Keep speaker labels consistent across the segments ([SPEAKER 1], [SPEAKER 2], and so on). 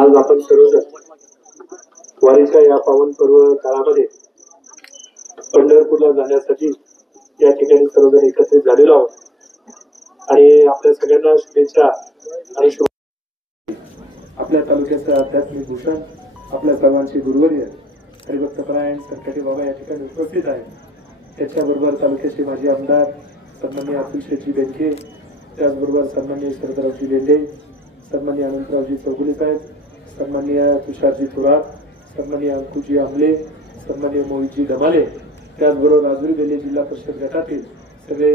[SPEAKER 1] आज आपण सर्वजण वारीच्या या पावन पर्व काळामध्ये पंढरपूरला जाण्यासाठी या ठिकाणी सर्वजण एकत्रित झालेलो आहोत. आणि आपल्या सगळ्यांना शुभेच्छा आणि आपल्या तालुक्याचं आध्यात्मिक भूषण आपल्या सर्वांचे गुरुवर्य हरिभक्तपरायण सरकटे बाबा या ठिकाणी उपस्थित आहेत. त्याच्याबरोबर तालुक्याचे माजी आमदार सन्मान्य अतुल शेट्टी त्याचबरोबर सन्मान्य शरदरावजी लेंडे सन्मान्य अनंतरावजी चौगुले साहेब सन्माननीय तुषारजी थोरात सन्माननीय अंकुजी आमले सन्माननीय मोहितजी डमाले त्याचबरोबर राजुरी बेले जिल्हा परिषद गटातील सगळे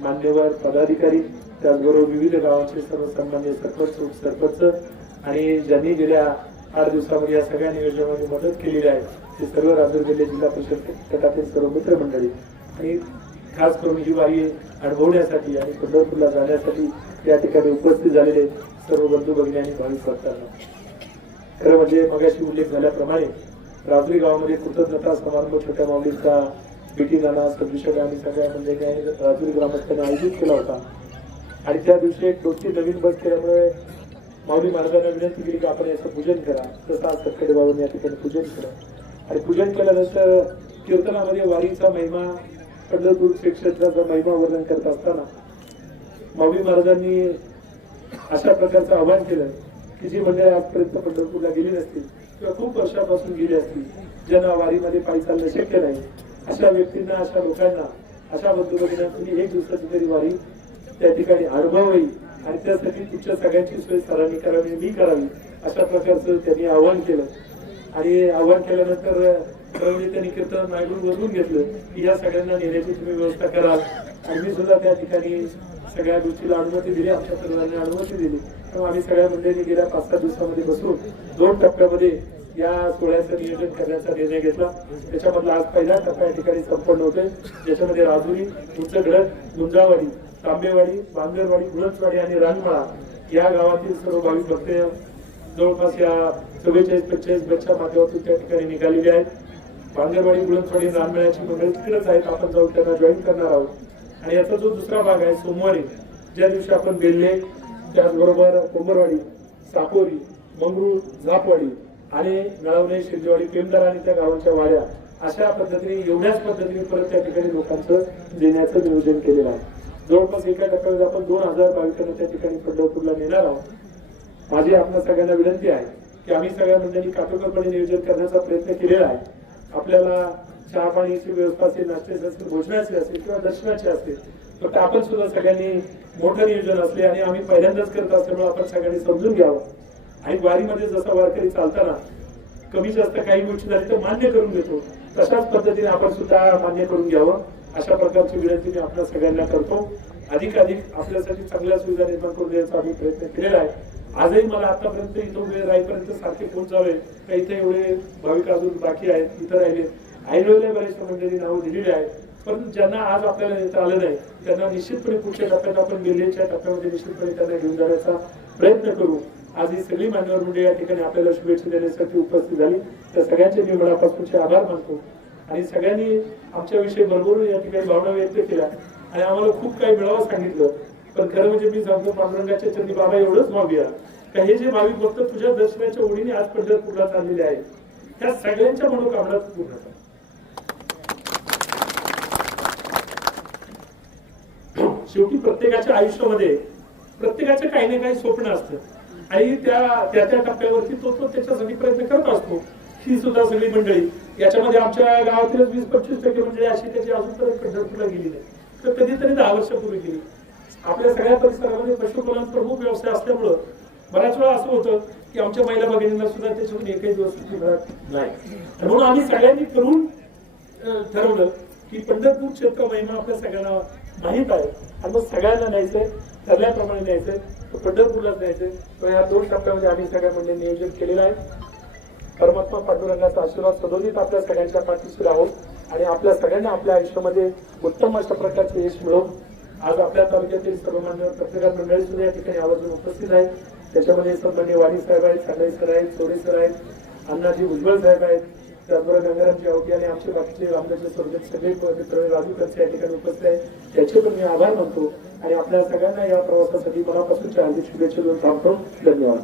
[SPEAKER 1] मान्यवर पदाधिकारी त्याचबरोबर विविध गावांचे सर्व सन्मान्य सरपंच उपसरपंच आणि ज्यांनी गेल्या आठ दिवसामध्ये या सगळ्या नियोजनामध्ये मदत केलेली आहे ते सर्व राजूर जिल्हे जिल्हा परिषद गटातील सर्व मित्रमंडळी. आणि खास करून ही वारी अनुभवण्यासाठी आणि पंढरपूरला जाण्यासाठी या ठिकाणी उपस्थित झालेले सर्व बंधू भगिनी आणि भाविक भक्तांना. खरं म्हणजे मगाशी उल्लेख झाल्याप्रमाणे राजुरी गावामध्ये कृतज्ञता समारंभ छोट्या माऊलीचा बीटी नाना सदृशकडे आणि सगळ्या म्हणजे राजुरी ग्रामस्थांनी आयोजित केला होता. आणि त्या दिवशी एक दोनची नवीन बस केल्यामुळे माऊली महाराजांना विनंती केली की आपण याचं पूजन करा. तसं आज सत्कडे बाबांनी या ठिकाणी पूजन केलं. आणि पूजन केल्यानंतर कीर्तनामध्ये वारीचा महिमा पंढरपूर क्षेत्राचा महिमा वर्णन करत असताना माऊली महाराजांनी अशा प्रकारचं आवाहन केलं. की जी मंडळी आजपर्यंत पंढरपूरला गेली नसतील किंवा खूप वर्षापासून गेली असतील ज्यांना वारीमध्ये पायी चालणं शक्य नाही अशा व्यक्तींना अशा लोकांना अशा बंधू तुम्ही एक दिवसाची तरी वारी त्या ठिकाणी अनुभवावी आणि त्यासाठी तुमच्या सगळ्यांची सोय सरांनी करावी मी करावी अशा प्रकारचं त्यांनी आवाहन केलं. आणि आव्हान केल्यानंतर त्यांनी कीर्तन नायडू बदलून घेतलं की या सगळ्यांना नेण्याची तुम्ही व्यवस्था कराल. आणि मी सुद्धा त्या ठिकाणी सगळ्या गोष्टीला अनुमती दिली आमच्या सर्वांनी अनुमती दिली. तर आम्ही सगळ्या मंडळींनी गेल्या पाच सहा दिवसामध्ये बसून दोन टप्प्यामध्ये या सोहळ्याचं नियोजन करण्याचा निर्णय घेतला. त्याच्यामधला आज पहिला टप्पा या ठिकाणी संपन्न होते ज्याच्यामध्ये राजुरी उंचगड गुंजावाडी तांबेवाडी बांगरवाडी गुळसवाडी आणि रानमाळा या गावातील सर्व भाविक भक्त जवळपास या चव्वेचाळीस पंचेचाळीस बसच्या माध्यमातून त्या ठिकाणी निघालेली आहेत. बांगरवाडी गुळसवाडी रानमेळ्याची मंडळी तिकडेच आहेत. आपण जाऊन त्यांना जॉईन करणार आहोत. आणि याचा जो दुसरा भाग आहे सोमवारी ज्या दिवशी आपण बेल्ले त्याचबरोबर कोंबरवाडी सापोरी मंगरूळ झापवाडी आणि नळवणे शिरजेवाडी पेमदार आणि त्या गावांच्या वाड्या अशा पद्धतीने एवढ्याच पद्धतीने परत त्या ठिकाणी लोकांचं देण्याचं नियोजन केलेलं आहे. जवळपास एका टप्प्यावर आपण दोन हजार भाविकांना त्या ठिकाणी पंढरपूरला नेणार आहोत. माझी आपल्या सगळ्यांना विनंती आहे की आम्ही सगळ्या मंडळी काटेकोरपणे नियोजन करण्याचा प्रयत्न केलेला आहे. आपल्याला चहा पाण्याची व्यवस्था असेल नाश्त्याची असेल भोजनाची असेल किंवा दर्शनाची असेल फक्त आपण सुद्धा सगळ्यांनी मोठं नियोजन असले आणि आम्ही पहिल्यांदाच करत असल्यामुळे आपण सगळ्यांनी समजून घ्यावं. आणि वारीमध्ये जसा वारकरी चालताना कमी जास्त काही गोष्टी झाली तर मान्य करून घेतो. तशाच पद्धतीने आपण सुद्धा मान्य करून घ्यावं. अशा प्रकारची विनंती मी आपल्या सगळ्यांना करतो. अधिक अधिक आपल्यासाठी चांगल्या सुविधा निर्माण करून देण्याचा आम्ही प्रयत्न केलेला आहे. आजही मला आतापर्यंत इथं वेळ राहीपर्यंत सारखे फोन चालू आहे का इथे एवढे भाविक अजून बाकी आहेत इथं राहिले? आयर्वेला बऱ्याचशा मंडळी नावं दिलेली आहेत. परंतु ज्यांना आज आपल्याला नेता आलं नाही त्यांना निश्चितपणे पुढच्या टप्प्यात आपण दिल्लीच्या टप्प्यामध्ये निश्चितपणे त्यांना घेऊन जाण्याचा प्रयत्न करू. आज ही सगळी मान्यवर मंडळी या ठिकाणी आपल्याला शुभेच्छा देण्यासाठी उपस्थित झाली. तर सगळ्यांचे मी मनापासूनचे आभार मानतो. आणि सगळ्यांनी आमच्याविषयी भरभरून या ठिकाणी भावना व्यक्त केल्या. आणि आम्हाला खूप काही मिळावं सांगितलं. पण खरं म्हणजे मी सांगतो पांडुरंगाच्या चंदी बाबा एवढंच भाव्या का हे जे भाविक भक्त तुझ्या दर्शनाच्या ओढीने आज पंढरपूरला चाललेले आहेत त्या सगळ्यांच्या मनोकामना पूर्ण पूर्ण कर शेवटी प्रत्येकाच्या आयुष्यामध्ये प्रत्येकाचं काही ना काही स्वप्न असतं. आणि त्या त्या त्या टप्प्यावरती तो तो त्याच्यासाठी प्रयत्न करत असतो. ही सुद्धा सगळी मंडळी. याच्यामध्ये आमच्या गावातीलच वीस पंचवीस टक्के मंडळी अशी त्याची अजूनपर्यंत पंढरपूरला गेली नाही. तर कधीतरी दहा वर्षापूर्वी गेली. आपल्या सगळ्या परिसरामध्ये पशुपालन प्रमुख व्यवसाय असल्यामुळं बऱ्याच वेळा असं होतं की आमच्या महिला भगिनींना सुद्धा त्याच्यातून एकही दिवस सुट्टी मिळत नाही. म्हणून आम्ही सगळ्यांनी करून ठरवलं की पंढरपूर क्षेत्र महिमा आपल्या सगळ्यांना माहीत आहे आणि मग सगळ्यांना न्यायचंय ठरल्याप्रमाणे न्यायचंय. पंढरपूरलाच न्यायचंय. तर या दोन टप्प्यामध्ये आम्ही सगळ्या म्हणजे नियोजन केलेलं आहे. परमात्मा पांडुरंगाचा आशीर्वाद सदोदित आपल्या सगळ्यांच्या पाठीशी राहून आणि आपल्या सगळ्यांना आपल्या आयुष्यामध्ये उत्तम अशा प्रकारचे यश मिळवून आज आपल्या तालुक्यातील सर्वमान्य पत्रकार मंडळी सुद्धा या ठिकाणी आवर्जून उपस्थित आहेत. त्याच्यामध्ये सन्मान्य वाणी साहेब आहेत सांगळे सर आहेत चोरे सर आहेत अण्णाजी उज्ज्वल साहेब आहेत. त्याचबरोबर गंगारामजी आवटी आणि आमचे बाकीचे रामदासचे स्वर्गात सगळे मित्र राजू कसे या ठिकाणी उपस्थित आहेत. त्याचे पण मी आभार मानतो आणि आपल्या सगळ्यांना या प्रवासासाठी मनापासूनच्या हार्दिक शुभेच्छा देऊन थांबतो. धन्यवाद.